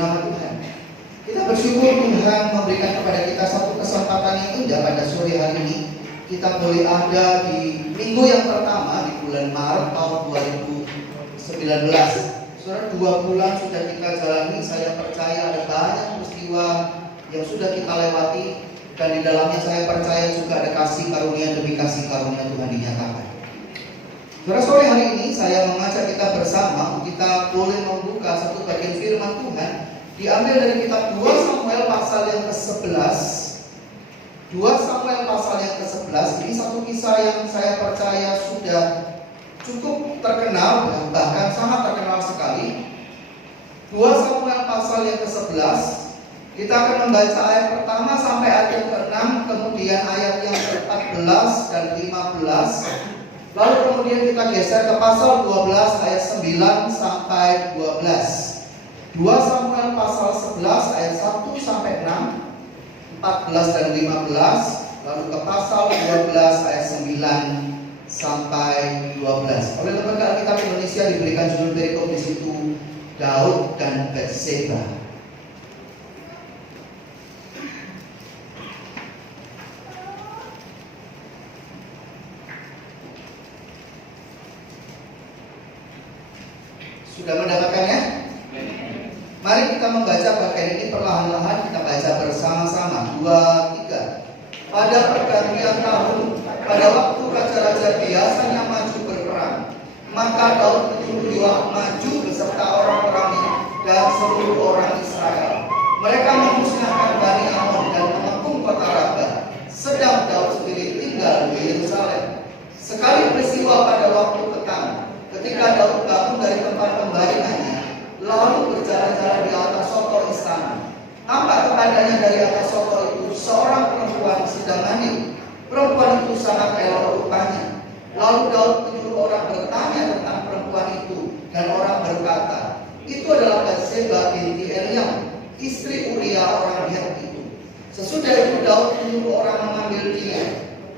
nama Tuhan. Kita bersyukur Tuhan memberikan kepada kita satu kesempatan yang indah pada sore hari ini. Kita boleh ada di minggu yang pertama di bulan Maret tahun 2019. Saudara, 2 bulan sudah kita jalani. Saya percaya ada banyak peristiwa yang sudah kita lewati, dan di dalamnya saya percaya juga ada kasih karunia demi kasih karunia Tuhan dinyatakan. Saudara, sore hari ini saya mengajak kita bersama, kita boleh membuka satu bagian firman Tuhan diambil dari kitab 2 Samuel pasal yang ke-11. 2 Samuel pasal yang ke-11 ini satu kisah yang saya percaya sudah cukup terkenal, bahkan sangat terkenal sekali. 2 Samuel pasal yang ke-11, kita akan membaca ayat pertama sampai ayat yang ke-6, kemudian ayat yang ke-14 dan 15. Lalu kemudian kita geser ke pasal 12 ayat 9 sampai 12. 2 Samuel pasal 11 ayat 1 sampai 6, 14 dan 15. Lalu ke pasal 12 ayat 9 sampai 12. Oleh Lembaga Alkitab Indonesia diberikan judul perikop di situ, Daud dan Batseba. Sudah mendapatkannya? Mari kita membaca bagian ini perlahan-lahan, kita baca bersama-sama. 2, 3. Pada pergantian tahun, pada waktu raja-raja biasanya maju berperang, maka Daud menyuruh Yoab maju beserta orang-orangnya dan seluruh orang Israel. Mereka memusnahkan Bani Amon dan mengepung kota Rabah, sedang Daud sendiri tinggal di Yerusalem. Sekali peristiwa pada waktu petang, ketika Daud bangun dari tempat pembaringannya, lalu berjalan-jalan di atas soto istana, nampak kepadanya dari atas soto itu seorang perempuan sedang mandi. Perempuan itu sangat elok rupanya. Lalu Daud menyuruh orang bertanya tentang perempuan itu, dan orang berkata, itu adalah Batseba binti Eliam, istri Uria orang Het itu. Sesudah itu Daud menyuruh orang mengambil dia.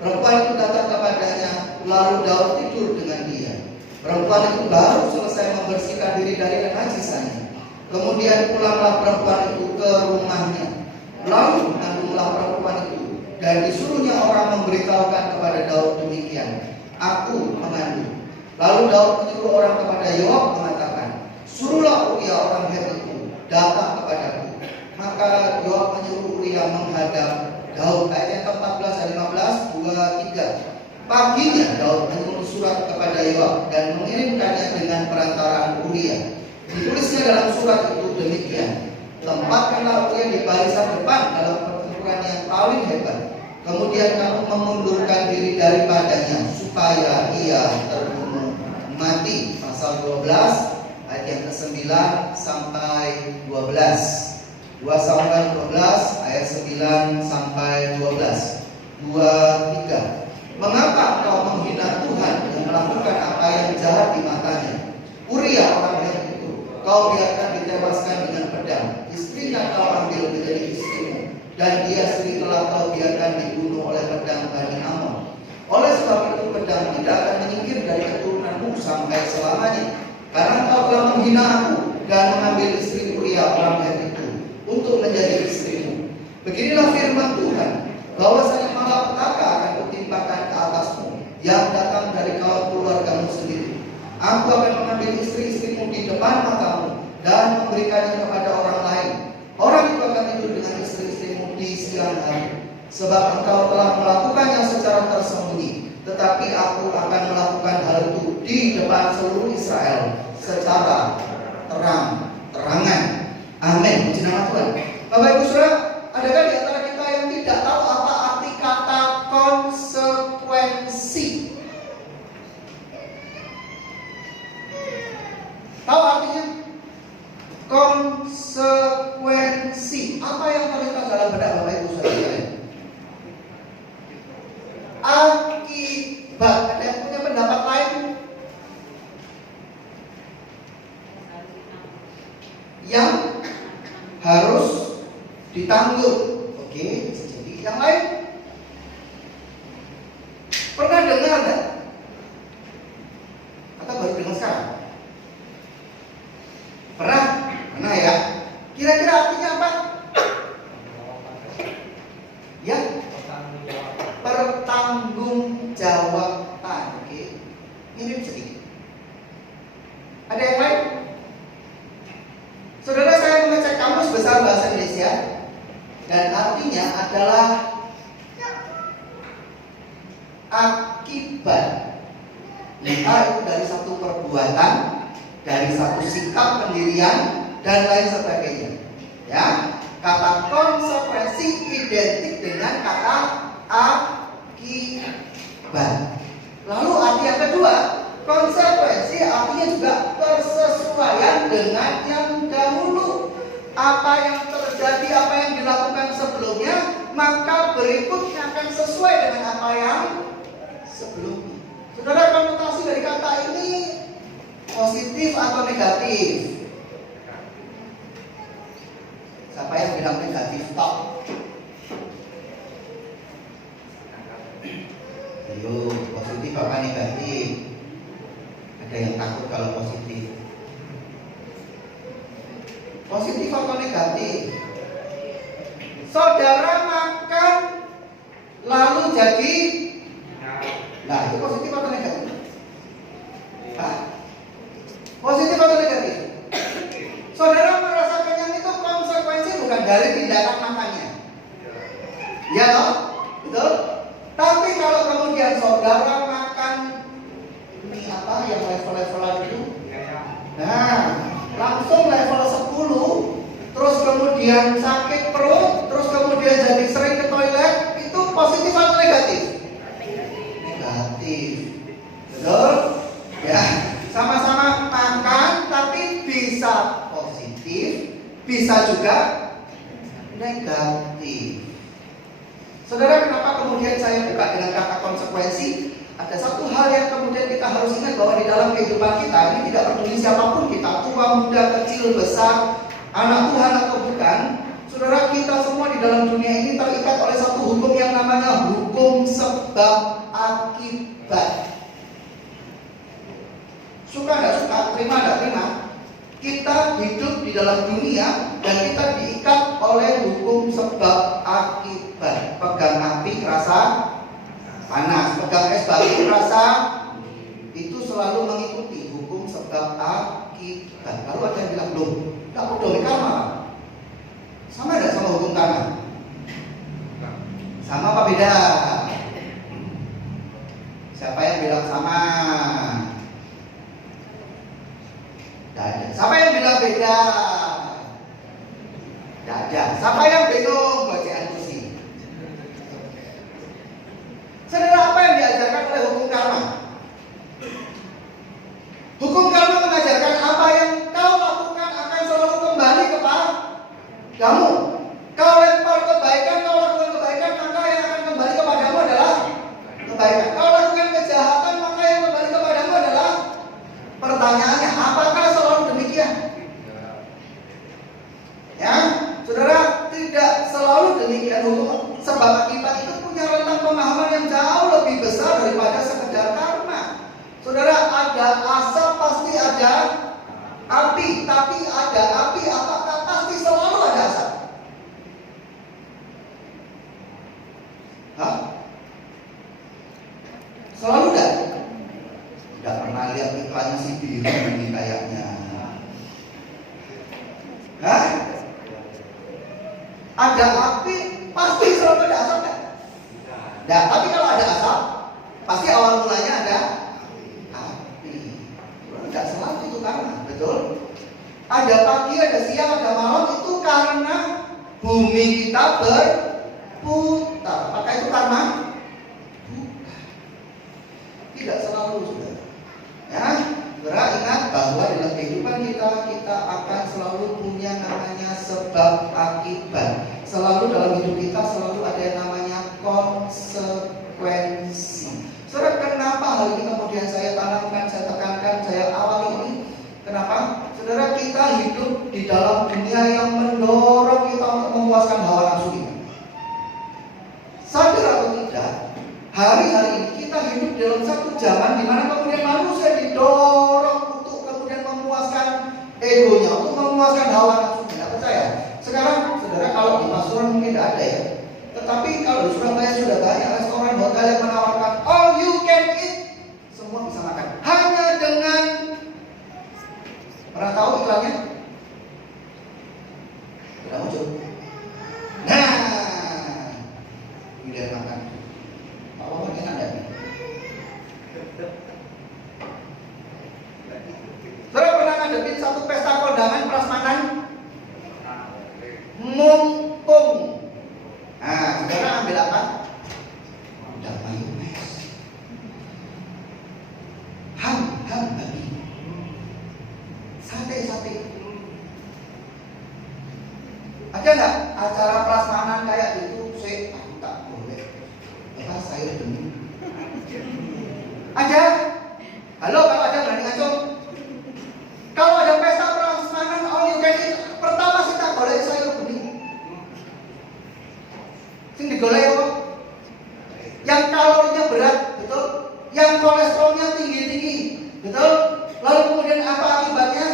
Perempuan itu datang kepadanya, lalu Daud tidur dengan dia. Perempuan itu baru selesai membersihkan diri dari kenajisannya. Kemudian pulanglah perempuan itu ke rumahnya. Lalu mengandunglah perempuan itu, dan disuruhnya orang memberitahukan kepada Daud demikian, aku mengandung. Lalu Daud menyuruh orang kepada Yoab mengatakan, suruhlah Uria orang Het itu datang kepadaku. Maka Yoab menyuruh Uria menghadap Daud. Ayat yang ke-14 dan 15, 2, 3. Paginya Daud menyuruh surat kepada Yoab dan mengirimkannya dengan perantaraan Uria. Ditulisnya dalam surat itu demikian, tempatkanlah Uria di barisan depan dalam pertempuran yang paling hebat. Kemudian kamu memundurkan diri daripadanya supaya ia terbunuh mati. Pasal 12 ayat yang ke-9 sampai 12. 2 Samuel 12 ayat 9 sampai 12. 2, 3. Mengapa kau menghina Tuhan dan melakukan apa yang jahat di matanya? Uria orang Het itu kau biarkan ditewaskan dengan pedang. Istrinya kau ambil menjadi istrimu, dan dia sendiri telah kau biarkan dibunuh oleh pedang Bani Amon. Oleh sebab itu pedang tidak akan menyingkir dari keturunanmu sampai selamanya, karena kau telah menghina aku dan mengambil istri Uria orang Het itu untuk menjadi istrimu. Beginilah firman Tuhan, bahwasanya malapetaka akan kutimpakan ke atasmu yang datang dari kaum keluargamu sendiri. Aku akan mengambil istri-istrimu di depan matamu dan memberikannya kepada orang lain. Orang itu akan tidur dengan istri-istrimu di siang hari, sebab engkau telah melakukannya secara tersembunyi. Tetapi aku akan melakukan hal itu di depan seluruh Israel secara terang-terangan. Amin. Puji nama Tuhan. Bapak Ibu Saudara, adakah di antara kita yang tidak tahu apa arti kata konsekuensi? Tahu artinya? Konsekuensi. Apa yang terlintas dalam benak Bapak Ibu Saudara? Akibat. Ada yang punya pendapat lain? Yang harus ditanggung. Oke, jadi yang lain? Pernah dengar enggak? Atau baru dengar sekarang? Pernah ya? Kira-kira artinya apa? Ya, pertanggungjawaban. Oke, mirip sedikit. Ada yang lain? Saudara, saya mengecek kamus besar bahasa Indonesia, dan artinya adalah akibat. Lihat itu dari satu perbuatan, dari satu sikap pendirian, dan lain sebagainya. Ya, kata konsekuensi identik dengan kata akibat. Lalu arti yang kedua, konsekuensi artinya juga persesuaian dengan yang dahulu. Apa yang terjadi, apa yang dilakukan sebelumnya, maka berikutnya akan sesuai dengan apa yang sebelumnya. Saudara, konotasi dari kata ini positif atau negatif? Siapa yang bilang negatif? Stop. Ayo, positif apa negatif? Ada yang takut kalau positif. Positif atau negatif? Saudara makan lalu jadi, nah itu positif atau negatif? Hah? Positif atau negatif? Saudara merasa kenyang itu konsekuensi bukan dari tindakan makannya. Ya toh? Betul? Tapi kalau kemudian saudara makan ini apa yang level-levelan itu? Nah, langsung level 10, terus kemudian sakit perut, terus kemudian jadi sering ke toilet, itu positif atau negatif? Negatif. Betul? Ya, sama-sama makan tapi bisa positif, bisa juga negatif. Saudara, kenapa kemudian saya buka dengan kata konsekuensi? Ada satu hal yang kemudian kita harus ingat, bahwa di dalam kehidupan kita ini tidak peduli siapapun kita, tua, muda, kecil, besar, anak Tuhan atau bukan, saudara, kita semua di dalam dunia ini terikat oleh satu hukum yang namanya hukum sebab akibat. Suka nggak suka, terima nggak terima, kita hidup di dalam dunia dan kita diikat oleh hukum sebab akibat. Pegang api rasa panas, pegang es batu rasa, itu selalu mengikuti hukum sebab akibat. Lalu ada yang bilang, belum, nggak peduli karma. Sama nggak sama hukum karma? Sama apa beda? Siapa yang bilang sama? Tidak ada. Siapa yang bilang beda? Tidak ada. Siapa yang bingung bacaan kursi? Saudara, apa yang diajarkan oleh hukum karma? Hukum karma mengajarkan apa yang kau lakukan akan selalu kembali kepada kamu. Kau lempar kebaikan, kau lakukan kebaikan, maka yang akan kembali kepadamu adalah kebaikan. Kau lakukan kejahatan, maka yang kembali kepadamu adalah, pertanyaannya, apakah selalu demikian? Ya, saudara, tidak selalu demikian. Hukum sebab akibat itu punya rentang pemahaman yang jauh lebih besar daripada sekedar karma. Saudara, ada asap pasti ada api, tapi ada api apakah pasti selalu ada asap? Hah? Selalu enggak? Tidak pernah lihat iklannya si biru ini kayaknya. Hah? Ada api, pasti selalu ada asap enggak? Nah, tapi kalau ada asap, pasti awal mulanya ada api. Tidak selalu itu karena, betul? Ada pagi, ada siang, ada malam, itu karena bumi kita berputar. Apakah itu karena? Bukan. Tidak selalu, saudara. Ya, saudara ingat bahwa dalam kehidupan kita akan selalu punya namanya sebab akibat. Selalu dalam hidup kita selalu ada yang namanya konsekuensi. Saudara, kenapa hal ini kemudian saya tanamkan, saya tekankan, saya awali ini? Kenapa? Saudara, kita hidup di dalam dunia yang mendorong kita untuk memuaskan hawa nafsu kita. Sadar atau tidak, hari-hari ini kita hidup dalam satu zaman di mana kemudian manusia didorong untuk kemudian memuaskan egonya, untuk memuaskan hawa nafsunya. Tidak percaya? ada ya. Tetapi kalau di Surabaya sudah banyak restoran hotel yang menawarkan all you can eat, semua bisa makan. Hanya dengan, pernah tahu iklannya? Tidak muncul. Nah, giliran makan. Pak Wawan enak enggak? Saudara pernah ngadepin satu pesta kondangan prasmanan? Mumpung. Nah, saudara ambil apa? Udang mayones. Ham babi. Sate. Ada nggak acara prasmanan kayak gitu? Aku tak boleh. Apa saya demi? Ada? Halo, kalau ada berani ngacung? Kalau ada pesta prasmanan all you can eat, pertama sih tak boleh sayur bening. Sing digolek apa? Yang kalorinya berat, betul? Yang kolesterolnya tinggi, betul? Lalu kemudian apa akibatnya?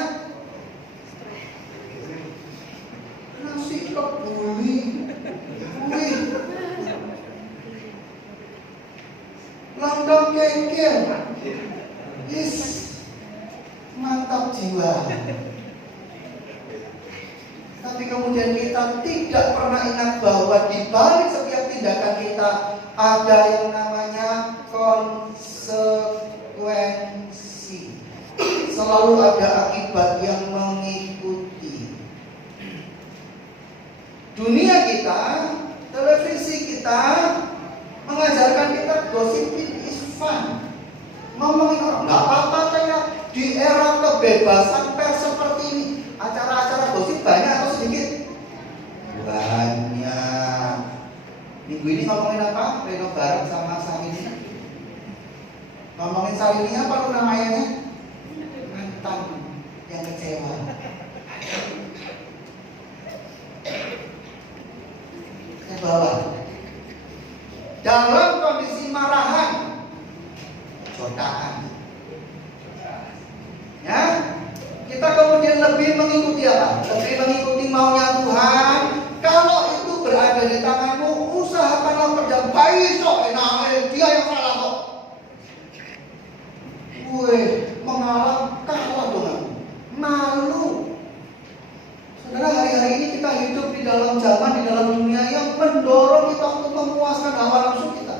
Nasi kebuli, lontong kekel, mantap jiwa. Tapi kemudian kita tidak pernah ingat bahwa di balik setiap tindakan kita ada yang namanya konsekuensi. Selalu ada akibat yang mengikuti. Dunia kita, televisi kita mengajarkan kita gossiping is fun. Ngomongin orang, nggak apa-apa kayak di era kebebasan pers seperti ini. Acara-acara gosip banyak atau sedikit? Banyak. Minggu ini ngomongin apa? Reno bareng sama Sarini. Ngomongin Sarini apa lu namanya? Mantan yang kecewa. Ke bawah. Dalam kondisi marahan, jotaan. Ya, kita kemudian lebih mengikuti apa? Lebih mengikuti maunya Tuhan. Kalau itu berada di tanganmu, usahakanlah kerja baik kok. Dia yang salah kok. Mengalah kalah dengan malu. Saudara, hari-hari ini kita hidup di dalam zaman, di dalam dunia yang mendorong kita untuk memuaskan hawa nafsu kita.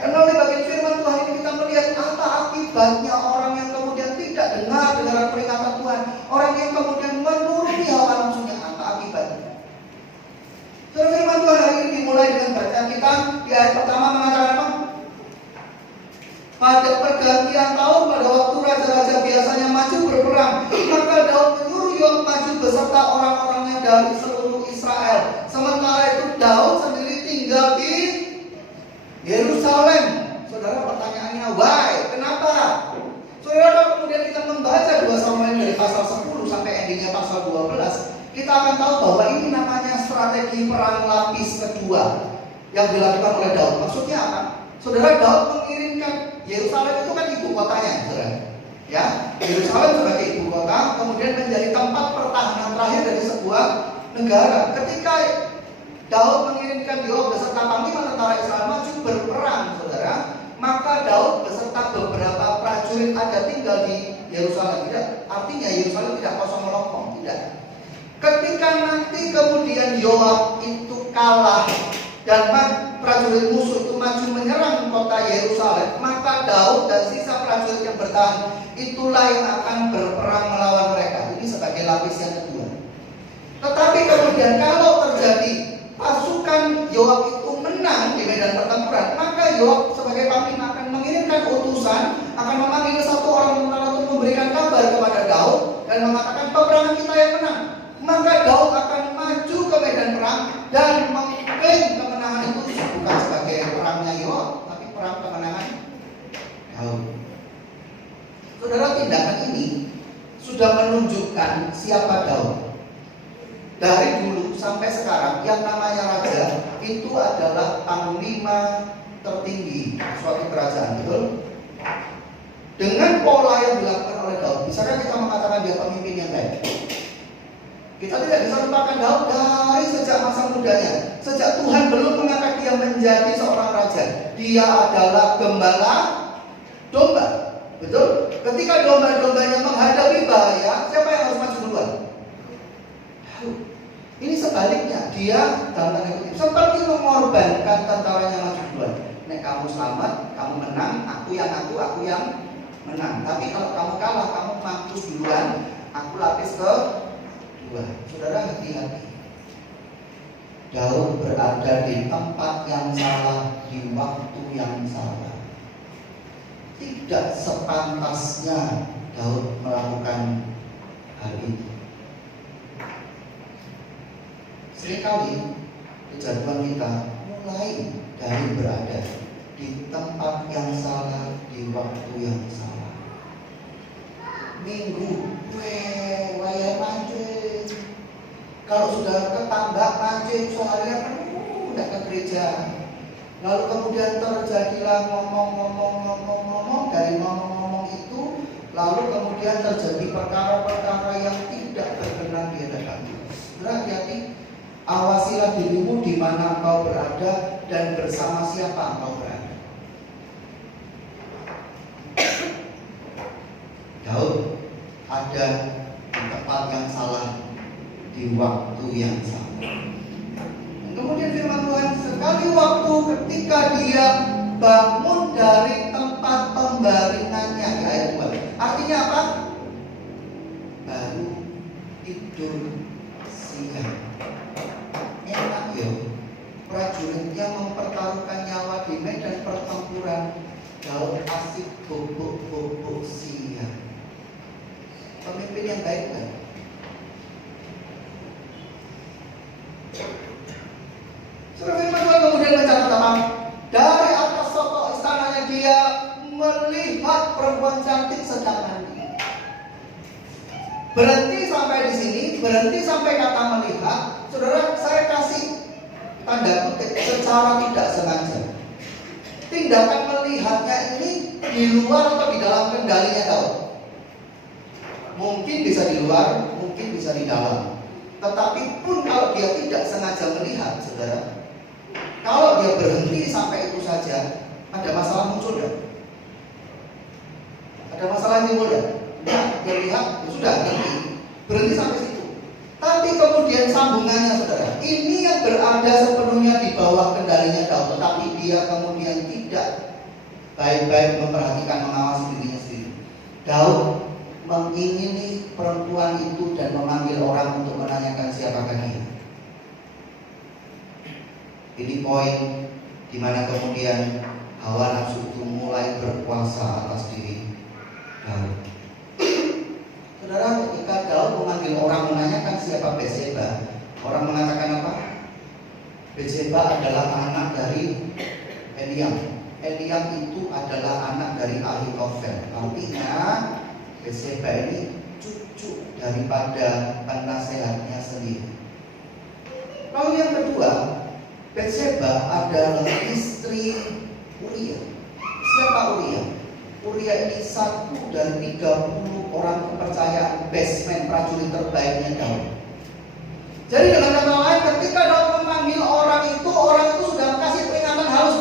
Dan oleh bagian firman Tuhan ini kita melihat apa akibatnya orang yang kemudian tidak dengar dengaran peringatan Tuhan, orang yang kemudian menuruti hawa nafsunya, apa akibatnya? Saudara, firman Tuhan hari ini dimulai dengan bacaan kita di ayat pertama mengatakan apa? Pada pergantian tahun, pada waktu raja-raja biasanya maju berperang, maka Daud menyuruh Yoab maju beserta orang-orangnya dari seluruh Israel. Sementara itu Daud sendiri tinggal di Yerusalem. Saudara, pertanyaannya why? Kenapa? Saudara, kemudian kita membaca 2 Samuel dari pasal 10 sampai endingnya pasal 12, kita akan tahu bahwa ini namanya strategi perang lapis kedua yang dilakukan oleh Daud. Maksudnya apa? Saudara, Daud mengirimkan, Yerusalem itu kan ibu kotanya, saudara. Ya, Yerusalem sebagai ibu kota kemudian menjadi tempat pertahanan terakhir dari sebuah negara. Ketika Daud mengirimkan Yoab beserta panglima tentara Israel maju berperang, saudara, maka Daud beserta beberapa prajurit ada tinggal di Yerusalem. Tidak, artinya Yerusalem tidak kosong melopong, tidak. Ketika nanti kemudian Yoab itu kalah dan prajurit musuh itu maju menyerang kota Yerusalem, maka Daud dan sisa prajurit yang bertahan itulah yang akan berperang melawan mereka. Ini sebagai lapis yang kedua. Tetapi kemudian kalau terjadi pasukan Yoab itu menang di medan pertempuran, maka Yoab sebagai panglima akan mengirimkan utusan, akan memanggil satu orang tentara untuk memberikan kabar kepada Daud dan mengatakan peperangan kita yang menang. Maka Daud akan maju ke medan perang dan mengklaim kemenangan itu bukan sebagai perangnya Yoab, tapi perang kemenangan Daud. Saudara, tindakan ini sudah menunjukkan siapa Daud. Dari dulu sampai sekarang yang namanya raja itu adalah panglima tertinggi suatu kerajaan, betul? Dengan pola yang dilakukan oleh Daud, bisakah kita mengatakan dia pemimpin yang baik? Kita tidak bisa lupakan Daud dari sejak masa mudanya. Sejak Tuhan belum mengangkat dia menjadi seorang raja, dia adalah gembala domba. Betul? Ketika domba-dombanya menghadapi bahaya, siapa yang harus maju duluan? Daud. Ini sebaliknya, dia dalam tanda kutip seperti mengorbankan tentaranya maju duluan. Nek kamu selamat, kamu menang, aku yang menang. Tapi kalau kamu kalah, kamu mampus duluan, aku lapis ke dua. Saudara, hati-hati. Daud berada di tempat yang salah, di waktu yang salah. Tidak sepantasnya Daud melakukan hal itu. Seringkali kejaduan kita mulai dari berada di tempat yang salah, di waktu yang salah. Minggu, wayar mancing. Kalau sudah ketambah mancing seharian, udah ke gereja. Lalu kemudian terjadilah ngomong dari ngomong itu, lalu kemudian terjadi perkara-perkara yang tidak berkenan di hadapan Tuhan. Hati-hati, awasilah dirimu di mana engkau berada dan bersama siapa engkau berada. Daud ada di tempat yang salah, di waktu yang salah. Dan kemudian firman Tuhan, sekali waktu ketika dia bangun dari tempat pembaringannya, di ayat 2. Artinya apa? Baru tidur siang. Enak ya, prajuritnya mempertaruhkan nyawa di medan pertempuran. Daud asik bobok-bobok siang. Pemimpin yang baik kan? Surah firman Tuhan kemudian mencatat apa? Dari atas soto istananya dia melihat perempuan cantik sedang mandi. Berhenti sampai di sini, berhenti sampai kata melihat. Saudara, saya kasih tanda kutip secara tidak sengaja. Tindakan melihatnya ini di luar atau di dalam kendalinya Daud? Mungkin bisa di luar, mungkin bisa di dalam. Tetapi pun kalau dia tidak sengaja melihat, saudara, kalau dia berhenti sampai itu saja, ada masalah muncul ya? Ada masalah timbul ya? Nah, dia lihat, ya sudah berhenti sampai situ. Tapi kemudian sambungannya, saudara, ini yang berada sepenuhnya di bawah kendalinya Daud, tetapi dia kemudian tidak baik-baik memperhatikan, mengawasi dirinya sendiri. Daud mengingini perempuan itu dan memanggil orang untuk menanyakan siapakah dia. Ini poin di mana kemudian hawa nafsu itu mulai berkuasa atas diri Daud. Saudara, ketika Daud memanggil orang menanyakan siapa Batseba, orang mengatakan apa? Batseba adalah anak dari Eliam. Eliam itu adalah anak dari Ahitofel. Artinya Batseba ini cucu daripada penasehatnya sendiri. Lalu yang kedua, Batseba adalah istri Uria. Siapa Uria? Uria ini satu dari 30 orang kepercayaan basement prajurit terbaiknya Daud. Jadi dengan kata lain, ketika Daud memanggil orang itu sudah kasih peringatan halus.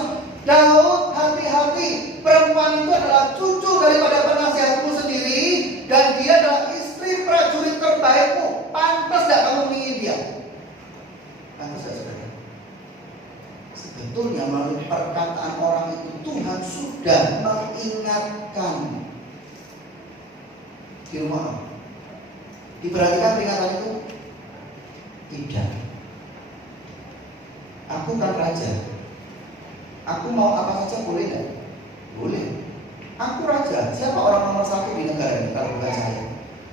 Daud, hati-hati, perempuan itu adalah cucu daripada penasehatmu sendiri, dan dia adalah istri prajurit terbaikmu. Pantas tidak kamu ingin dia? Pantas tidak, saudara? Sebetulnya melalui perkataan orang itu Tuhan sudah mengingatkan di rumah. Diperhatikan peringatan itu? Tidak. Aku kan raja. Aku mau apa saja boleh tidak? Boleh. Aku raja. Siapa orang nomor 1 di negara ini kalau bukan saya?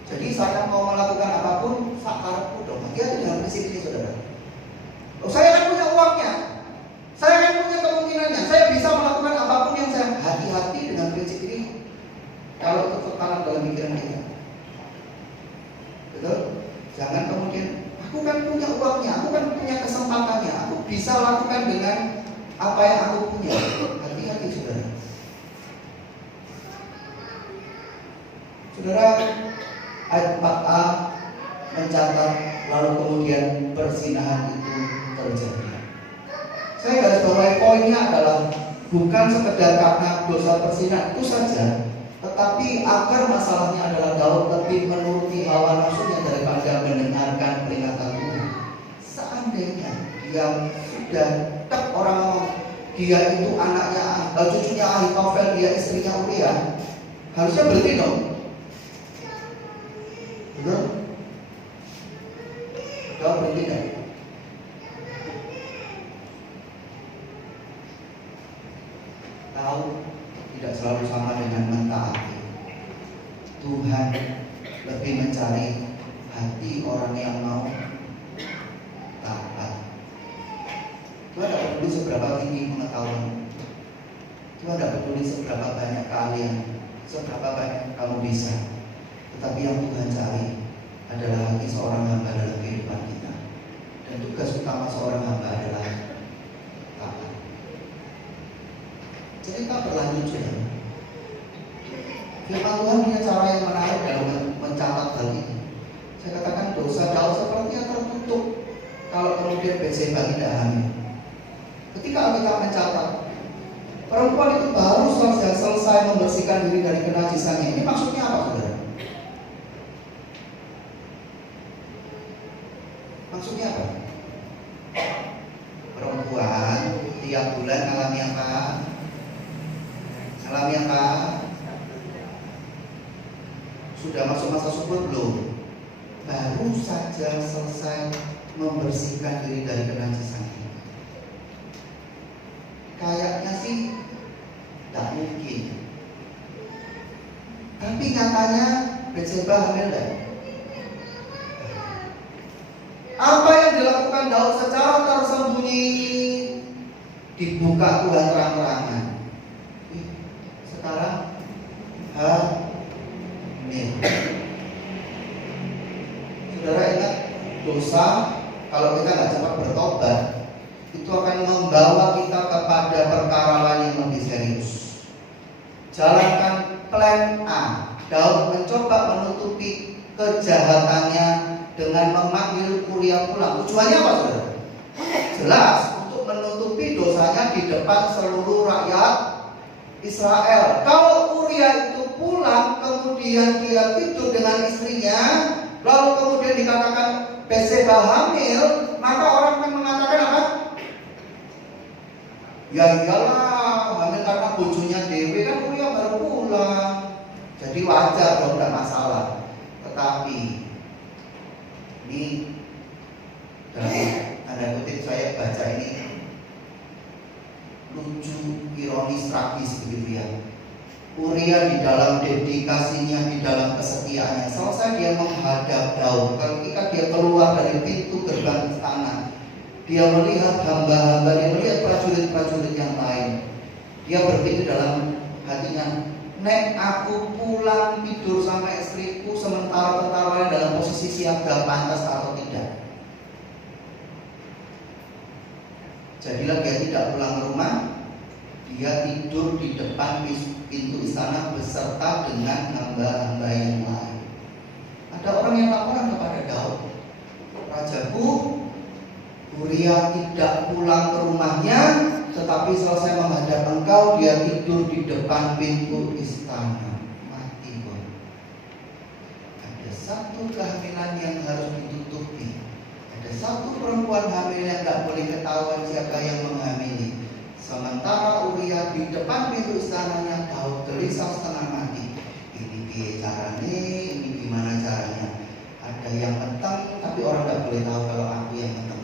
Jadi saya mau melakukan apapun sakarku dong. Hati-hati dengan prinsip ini, saudara. Saya kan punya uangnya. Saya kan punya kemungkinannya. Saya bisa melakukan apapun yang saya. Hati-hati dengan prinsip ini. Kalau tertanam dalam pikiran kita. Betul? Jangan kemudian aku kan punya uangnya, aku kan punya kesempatannya, aku bisa lakukan dengan apa yang aku punya. Hati-hati, saudara. Saudara, ayat 4a mencatat lalu kemudian perzinahan itu terjadi. Saya garis bawahi poinnya adalah bukan sekedar karena dosa perzinahan itu saja, tetapi akar masalahnya adalah Daud lebih menuruti hawa nafsunya daripada mendengarkan peringatan Tuhan. Seandainya dia sudah orang ngomong dia itu anaknya, cucunya Ahitofel, dia istrinya Uria, harusnya berhenti dong. Betul? Daud berhenti kan? Daud tidak selalu sama dengan mentaati. Tuhan lebih mencari hati orang yang mau taat. Tuhan tidak peduli seberapa tinggi pengetahuan, Tuhan tidak peduli seberapa banyak keahlian, seberapa banyak kamu bisa. Tetapi yang Tuhan cari adalah hati seorang hamba dalam kehidupan kita. Dan tugas utama seorang hamba adalah taat. Cerita berlanjut sudah. Firman Tuhan punya cara yang menarik dalam mencatat hal ini. Saya katakan dosa Daud sepertinya tertutup kalau kemudian Batseba tidak hamil. Ketika kita mencatat perempuan itu baru selesai membersihkan diri dari kenajisannya. Ini maksudnya apa, saudara? Maksudnya apa? Perempuan tiap bulan alami apa? Alami apa? Sudah masuk masa subur belum? Baru saja selesai membersihkan diri dari kenajisan. Kayaknya sih tak mungkin. Tapi nyatanya Batseba hamil dan apa yang dilakukan Daud secara tersembunyi dibuka Tuhan terang-terangan. Sekarang hamil. Saudara ingat, dosa kalau kita nggak cepat bertobat itu akan membawa kita kepada perkara lain yang lebih serius. Jalankan plan A. Daud mencoba menutupi kejahatannya dengan memanggil Uria pulang. Tujuannya apa, saudara? Jelas, untuk menutupi dosanya di depan seluruh rakyat Israel. Kalau Uria itu pulang, kemudian dia tidur dengan istrinya, lalu kemudian dikatakan Batseba hamil, maka orang akan mengatakan apa? Ya iyalah, hamil karena bojonya Dewi, kan Uria baru pulang, jadi wajar dong, tidak masalah. Tetapi ini dalam tanda kutip saya baca ini lucu, ironis, tragis begitu ya. Uria di dalam dedikasinya, di dalam kesetiaannya, selesai dia menghadap Daud. Ketika dia keluar dari pintu gerbang istana, dia melihat hamba-hamba, dia melihat prajurit-prajurit yang lain. Dia berpikir dalam hatinya, nek aku pulang tidur sama istriku sementara tentara lain dalam posisi siaga, pantas atau tidak? Jadilah dia tidak pulang ke rumah, dia tidur di depan pintu istana beserta dengan hamba-hamba yang lain. Ada orang yang laporan kepada Daud, rajaku, Uria tidak pulang ke rumahnya, tetapi selesai menghadap engkau, dia tidur di depan pintu istana. Mati pun. Ada satu kehamilan yang harus ditutupi. Ada satu perempuan hamil yang tidak boleh ketahuan siapa yang menghamili. Sementara Uria di depan pintu istananya, Daud gelisah setengah mati. Ini caranya, ini gimana caranya? Ada yang mentang, tapi orang tidak boleh tahu kalau aku yang mentang.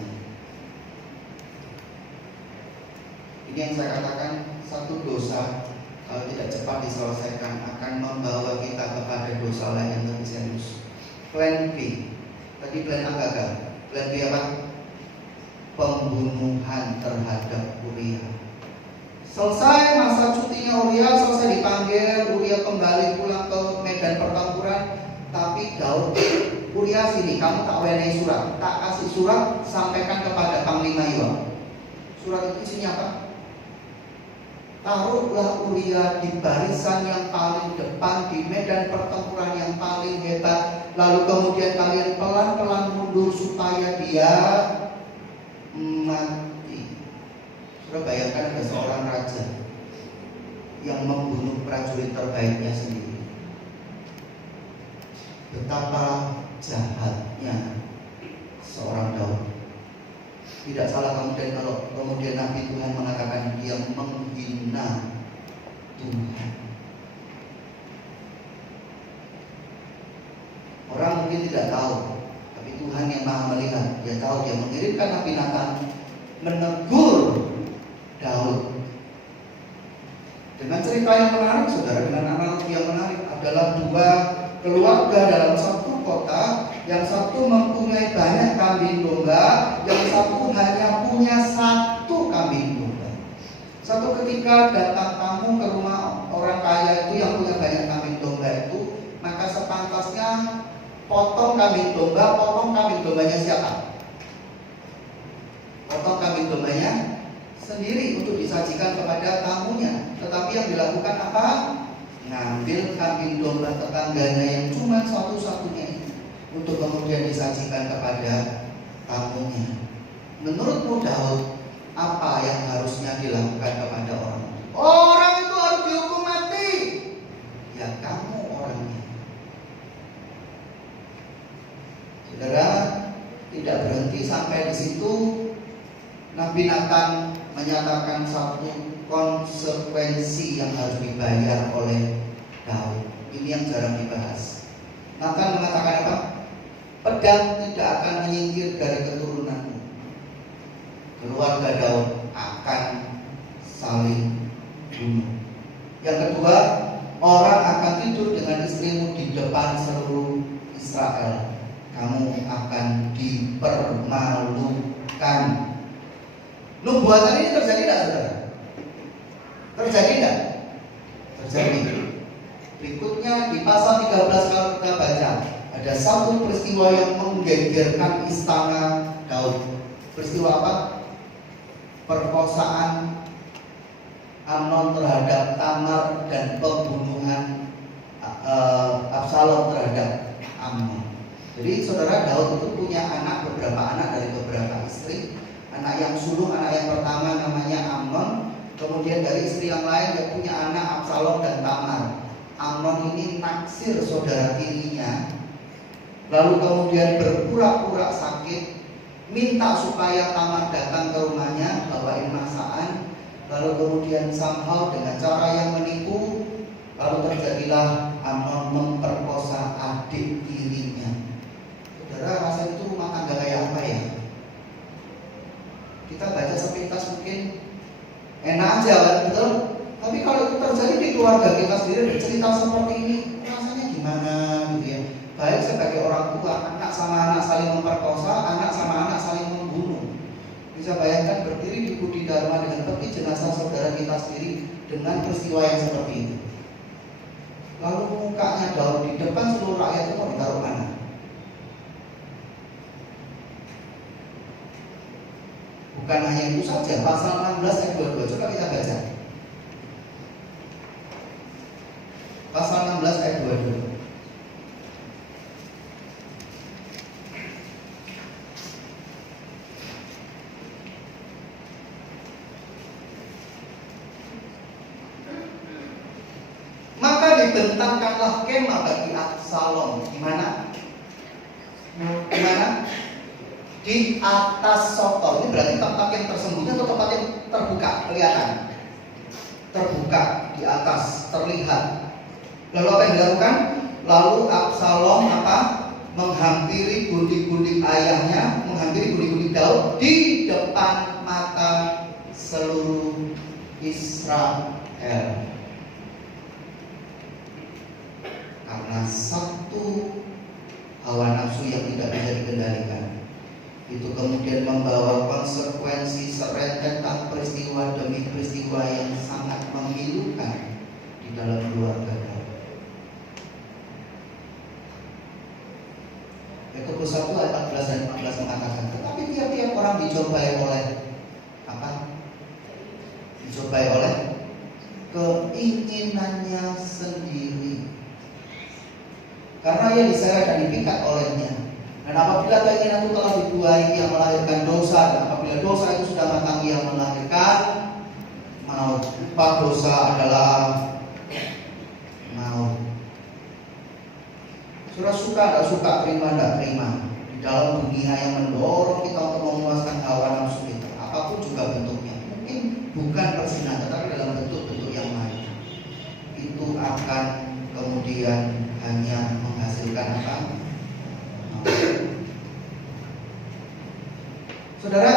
Ini yang saya katakan, satu dosa kalau tidak cepat diselesaikan akan membawa kita kepada dosa lain yang lebih serius. Plan B, tadi plan A gagal. Plan B apa? Pembunuhan terhadap Uria. Selesai masa cutinya Uria, selesai dipanggil, Uria kembali pulang ke medan pertempuran. Tapi Daud, Uria sini, kamu tak wenehi surat, tak kasih surat, sampaikan kepada Panglima Yoab. Surat itu isinya apa? taruhlah Uria di barisan yang paling depan, di medan pertempuran yang paling hebat, lalu kemudian kalian pelan-pelan mundur supaya dia mati. Saudara bayangkan ada seorang raja yang membunuh prajurit terbaiknya sendiri. Betapa jahatnya seorang Daud. Tidak salah kemudian kalau kemudian Nabi Tuhan mengatakan dia menghina Tuhan. Orang mungkin tidak tahu, tapi Tuhan yang Maha melihat. Dia tahu, dia mengirimkan Nabi Nathan menegur Daud. Dengan cerita yang menarik, saudara, dengan analogi yang menarik adalah dua keluarga dalam satu kota. Yang satu mempunyai banyak kambing domba, yang satu hanya punya satu kambing domba. Satu ketika datang tamu ke rumah orang kaya itu yang punya banyak kambing domba itu, maka sepantasnya potong kambing dombanya siapa? Potong kambing dombanya sendiri untuk disajikan kepada tamunya. Tetapi yang dilakukan apa? Ngambil kambing domba tetangganya yang cuma satu-satunya itu untuk kemudian disajikan kepada tamunya. Menurutmu Daud, apa yang harusnya dilakukan kepada orang? Orang itu harus dihukum mati. Ya kamu orangnya. Saudara, tidak berhenti sampai di situ. Nabi Nathan menyatakan satu konsekuensi yang harus dibayar oleh Daud. Ini yang jarang dibahas. Nathan mengatakan apa? Pedang tidak akan menyingkir dari keturunanmu. Keluarga Daud akan saling bunuh. Yang kedua, orang akan tidur dengan istrimu di depan seluruh Israel. Kamu akan dipermalukan. Nubuatan ini terjadi tidak, saudara? Terjadi tidak? Terjadi. Berikutnya di pasal 13 kalau kita baca, ada satu peristiwa yang menggegerkan istana Daud. Peristiwa apa? Perkosaan Amnon terhadap Tamar dan pembunuhan Absalom terhadap Amnon. Jadi saudara, Daud itu punya beberapa anak dari beberapa istri. Anak yang sulung, anak yang pertama namanya Amnon. Kemudian dari istri yang lain dia punya anak Absalom dan Tamar. Amnon ini naksir saudara tirinya, lalu kemudian berpura-pura sakit, minta supaya Tamar datang ke rumahnya, bawain masakan, lalu kemudian somehow dengan cara yang menipu, lalu terjadilah Amnon memperkosa adik tirinya. Saudara, rasa itu rumah tangga kayak apa ya? Kita baca sepintas mungkin enak aja kan, betul? Tapi kalau itu terjadi di keluarga kita sendiri, cerita seperti ini, rasanya gimana gitu ya? Baik sebagai orang tua, anak sama anak saling memperkosa, anak sama anak saling membunuh. Bisa bayangkan berdiri di Budi Dharma dengan peti jenazah saudara kita sendiri dengan peristiwa yang seperti itu. Lalu mukanya Daud di depan seluruh rakyat itu mau ditaruh mana? Bukan hanya itu saja, pasal 16 ayat 22, coba kita baca. Pasal 16 ayat 22. Maka dibentangkanlah kemah bagi Absalom. Gimana? Gimana? Di atas Sokor. Ini berarti tempat yang tersembunyi atau tempat yang terbuka, kelihatan? Terbuka, di atas, terlihat. Lalu apa yang dilakukan? Lalu Absalom apa? Menghampiri gundik-gundik ayahnya, menghampiri gundik-gundik Daud di depan mata seluruh Israel. Karena satu hawa nafsu yang tidak bisa dikendalikan, itu kemudian membawa konsekuensi serentetan peristiwa demi peristiwa yang sangat memilukan di dalam keluarga Daud. Yakobus 1 ayat 14 dan 15 mengatakan, tetapi tiap-tiap orang dicobai oleh apa? Dicobai oleh keinginannya sendiri. Karena ia diseret dan dipikat olehnya. Dan apabila keinginan itu telah dibuai, ia melahirkan dosa. Dan apabila dosa itu sudah matang, ia melahirkan maut. Upah dosa adalah maut. Saudara suka tidak suka, terima tidak terima, di dalam dunia yang mendorong kita untuk memuaskan hawa nafsu kita, apapun juga bentuknya, mungkin bukan perzinahan tetapi dalam bentuk-bentuk yang lain, itu akan kemudian hanya menghasilkan apa? Saudara,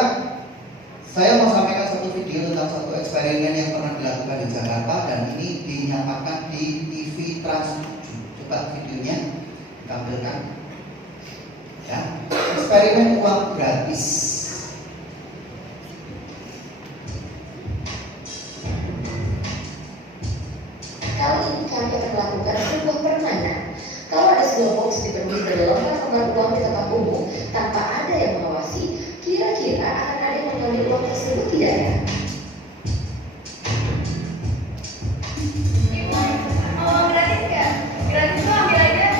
saya mau sampaikan satu video tentang satu eksperimen yang pernah dilakukan di Jakarta dan ini dinyatakan di TV Trans 7. Coba videonya ditampilkan. Ya, eksperimen uang gratis. Kali ini kami akan melakukan sebuah permainan. Kalau ada sebuah box dipenuhi berlembar-lembar uang di tempat umum tanpa ada yang mengawasi, kira-kira akan ada yang mengambil uang tersebut tidak ya? Uang gratis nggak? Gratis tuh ambil aja.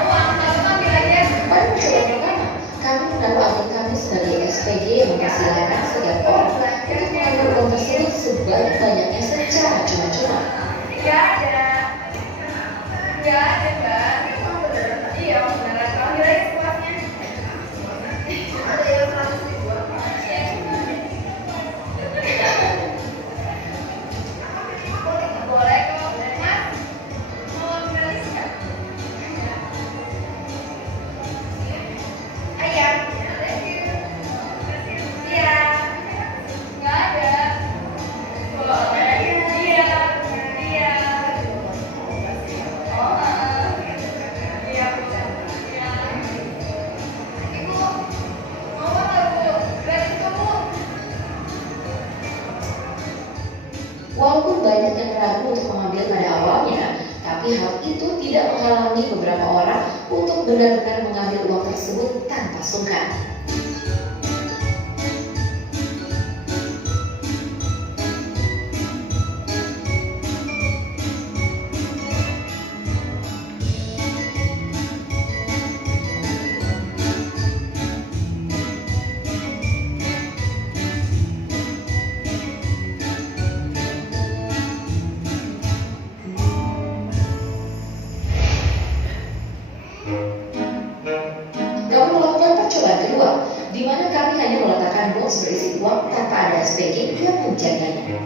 Uang kalau tuh ambil aja. Pada percobaan pertama, kami menaruh adik kami sebagai SPG yang mempersilahkan setiap orang untuk mengambil uang tersebut sebanyak-banyaknya secara cuma-cuma. Nggak ada. Nggak ada mbak. Iya beneran. Kalau ambil aja sepuasnya. Ada yang 100.000. Boleh kok. Mas, mau uang gratis nggak? Ayam. Iya. Nggak ada. Boleh. Iya. Iya. Oh, iya. Iya. Ibu, mau uang nggak bu? Gratis kok bu. Walaupun banyak yang ragu untuk mengambil pada awalnya, tapi hal itu tidak menghalangi beberapa orang untuk benar-benar mengambil uang tersebut tanpa sungkan. Kami melakukan percobaan kedua, di mana kami hanya meletakkan box berisi uang tanpa ada SPG yang menjaganya.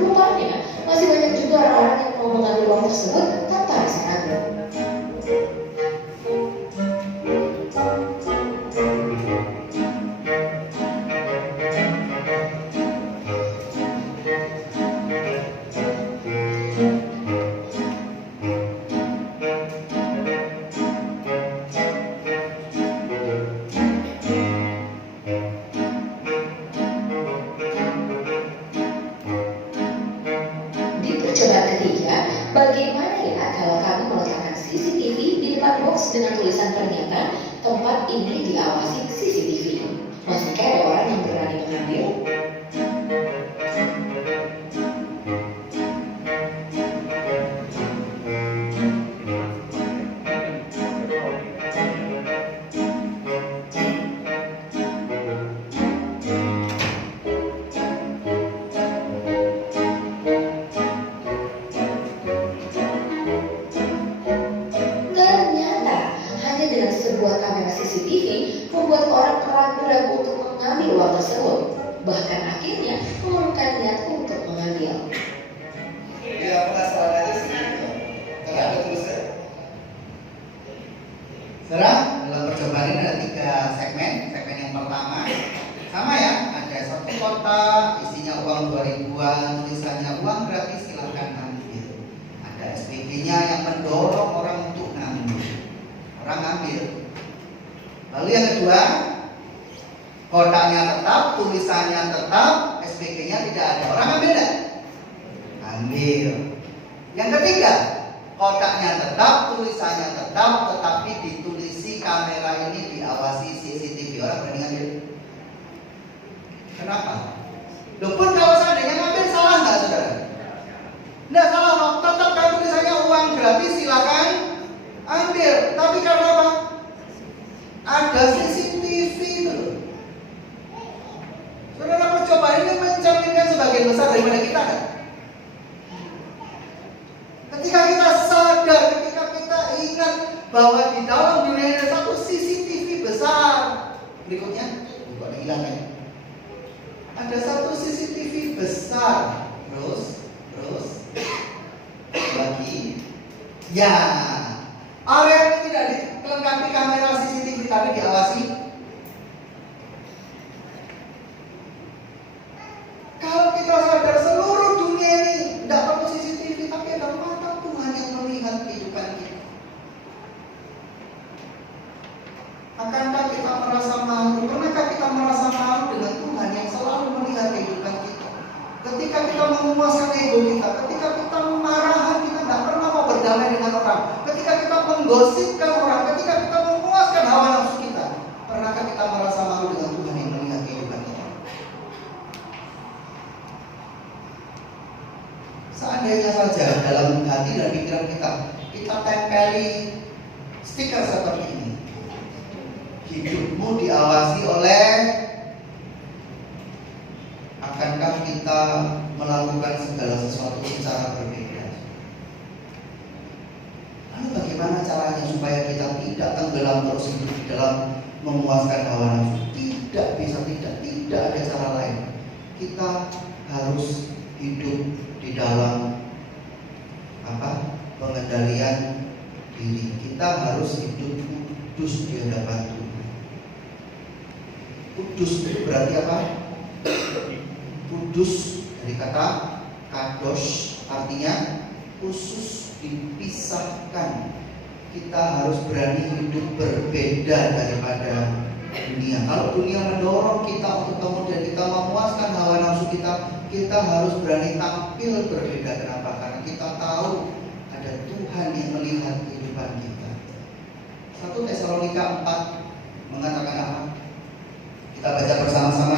Rupanya, masih banyak juga orang-orang yang mau mengambil uang tersebut tanpa rasa ragu. Di percobaan ketiga, bagaimana ya kalau kami meletakkan CCTV di depan box dengan tulisan pernyataan tempat ini diawasi CCTV? Masihkah ada orang yang berani mengambil? Ternyata hanya dengan sebuah kamera CCTV membuat orang ragu-ragu untuk mengambil uang tersebut, bahkan akhirnya mengurungkan niat untuk mengambil. Ya penasaran aja sih. Karena ada tulisnya. Saudara, dalam percobaan ini ada 3 segmen. Segmen yang pertama sama ya, ada satu kotak isinya uang 2000-an, tulisannya uang gratis, silakan SBG-nya yang mendorong orang untuk ngambil. Orang ngambil. Lalu yang kedua, kotaknya tetap, tulisannya tetap, SBG-nya tidak ada. Orang ngambil enggak? Ambil. Yang ketiga, kotaknya tetap, tulisannya tetap, tetapi ditulisi kamera ini diawasi CCTV. Orang berani ngambil? Kenapa? Loh pun kalau seandainya ngambil salah nggak saudara? Nggak salah, tetap kan tulisannya uang gratis silakan ambil. Tapi karena apa? Ada CCTV itu. Saudara, percobaan ini mencerminkan sebagian besar daripada kita kan? Ketika kita sadar, ketika kita ingat bahwa di dalam dunia ini ada satu CCTV besar. Berikutnya, kok ada hilang ya? Ada satu CCTV besar. Terus lagi. Ya, area ini tidak dilengkapi kamera CCTV tapi diawasi. Kalau kita sadar seluruh dunia ini tidak perlu CCTV, tapi ada mata Tuhan yang melihat kehidupan kita. Akankah kita merasa malu? Pernahkah kita merasa malu dengan Tuhan yang selalu melihat kehidupan kita? Ketika kita memuaskan ego kita, ketika kita marahan, kita tidak pernah mau berdamai dengan orang. Ketika kita menggosipkan orang, ketika kita memuaskan hawa nafsu kita, pernahkah kita merasa malu dengan Tuhan yang melihat kehidupan kita? Seandainya saja dalam hati dan pikiran kita tempeli stiker seperti ini. Hidupmu diawasi oleh, akankah kita melakukan segala sesuatu secara berbeda? Lalu bagaimana caranya supaya kita tidak tenggelam terus hidup di dalam memuaskan hawa nafsu? Tidak ada cara lain. Kita harus hidup di dalam pengendalian diri. Kita harus hidup kudus di hadapan Tuhan. Kudus itu berarti apa? Kudus dari kata kadosh, artinya khusus, dipisahkan. Kita harus berani hidup berbeda daripada dunia. Kalau dunia mendorong kita untuk kemudian kita memuaskan hawa nafsu kita harus berani tampil berbeda. Kenapa? Karena kita tahu ada Tuhan yang melihat kehidupan kita. 1 Tesalonika 4 mengatakan apa? Kita baca bersama-sama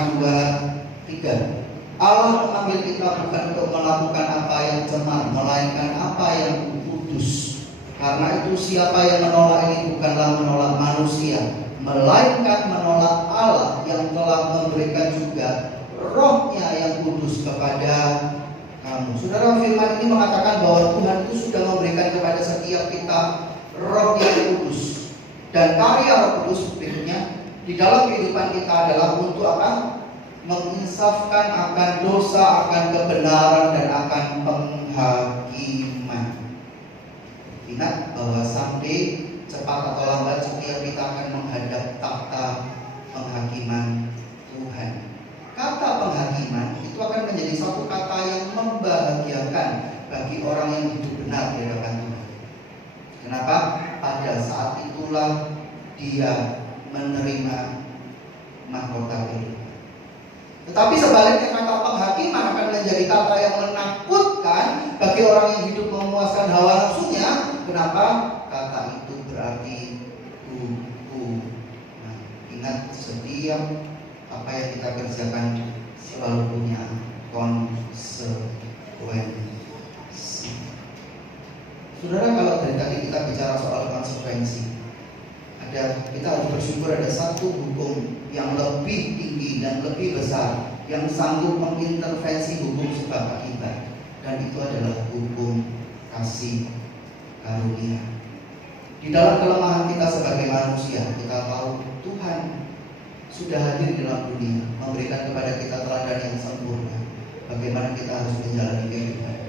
2-3. Allah memanggil kita bukan untuk melakukan apa yang cemar, melainkan apa yang kudus. Karena itu siapa yang menolak ini bukanlah menolak manusia, melainkan menolak Allah yang telah memberikan juga Roh-Nya yang kudus kepada kamu. Saudara, firman ini mengatakan bahwa Tuhan itu sudah memberikan kepada setiap kita Roh yang kudus. Dan karya Roh Kudus berikutnya di dalam kehidupan kita adalah untuk apa? Menginsafkan akan dosa, akan kebenaran, dan akan penghakiman. Ingat bahwa sampai cepat atau lambat setiap kita akan menghadap takhta penghakiman Tuhan. Kata penghakiman itu akan menjadi satu kata yang membahagiakan bagi orang yang hidup benar di hadapan Tuhan. Kenapa? Pada saat itulah dia menerima mahkota kehidupan. Tetapi sebaliknya kata penghakiman akan menjadi kata yang menakutkan bagi orang yang hidup memuaskan hawa nafsunya. Kenapa? Kata itu berarti hukuman. Ingat, setiap apa yang kita kerjakan selalu punya konsekuensi. Saudara, kalau dari tadi kita bicara soal konsekuensi, kita harus bersyukur ada satu hukum yang lebih tinggi dan lebih besar yang sanggup mengintervensi hukum sebab akibat, dan itu adalah hukum kasih karunia. Di dalam kelemahan kita sebagai manusia, kita tahu Tuhan sudah hadir dalam dunia, memberikan kepada kita teladan yang sempurna bagaimana kita harus menjalani kehidupan.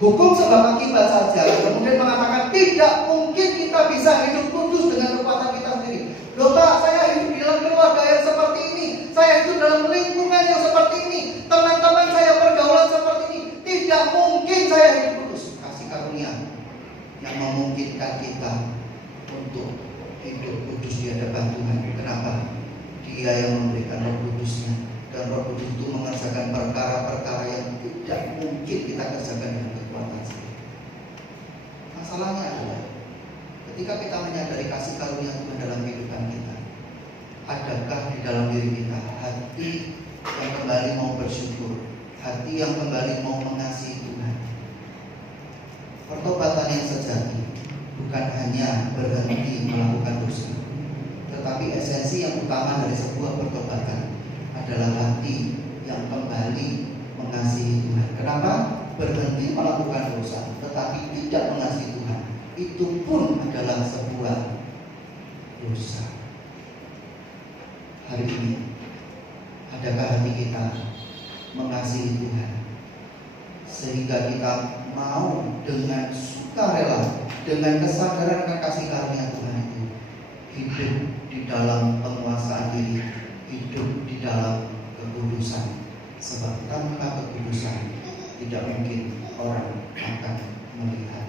Hukum sebab akibat saja kemudian mengatakan tidak mungkin kita bisa hidup kudus dengan kekuatan kita sendiri. Loh Pak, saya hidup di dalam keluarga yang seperti ini, saya hidup dalam lingkungan yang seperti ini, teman-teman saya pergaulan seperti ini, tidak mungkin saya hidup kudus. Kasih karunia hidup kudus di hadapan Tuhan. Kenapa? Dia yang memberikan Roh Kudusnya, dan Roh Kudus itu mengerjakan perkara-perkara yang tidak mungkin kita kerjakan dengan kekuatan sendiri. Masalahnya adalah ketika kita menyadari kasih karunia Tuhan dalam kehidupan kita, adakah di dalam diri kita hati yang kembali mau bersyukur, hati yang kembali mau mengasihi Tuhan? Pertobatan yang sejati bukan hanya berhenti melakukan dosa, tetapi esensi yang utama dari sebuah pertobatan adalah hati yang kembali mengasihi Tuhan. Kenapa? Berhenti melakukan dosa tetapi tidak mengasihi Tuhan, itu pun adalah sebuah dosa. Hari ini, adakah hati kita mengasihi Tuhan sehingga kita mau dengan sukarela, dengan kesadaran akan kasih karunia Tuhan itu, hidup di dalam penguasaan diri, hidup di dalam kekudusan? Sebab tanpa kekudusan tidak mungkin orang akan melihat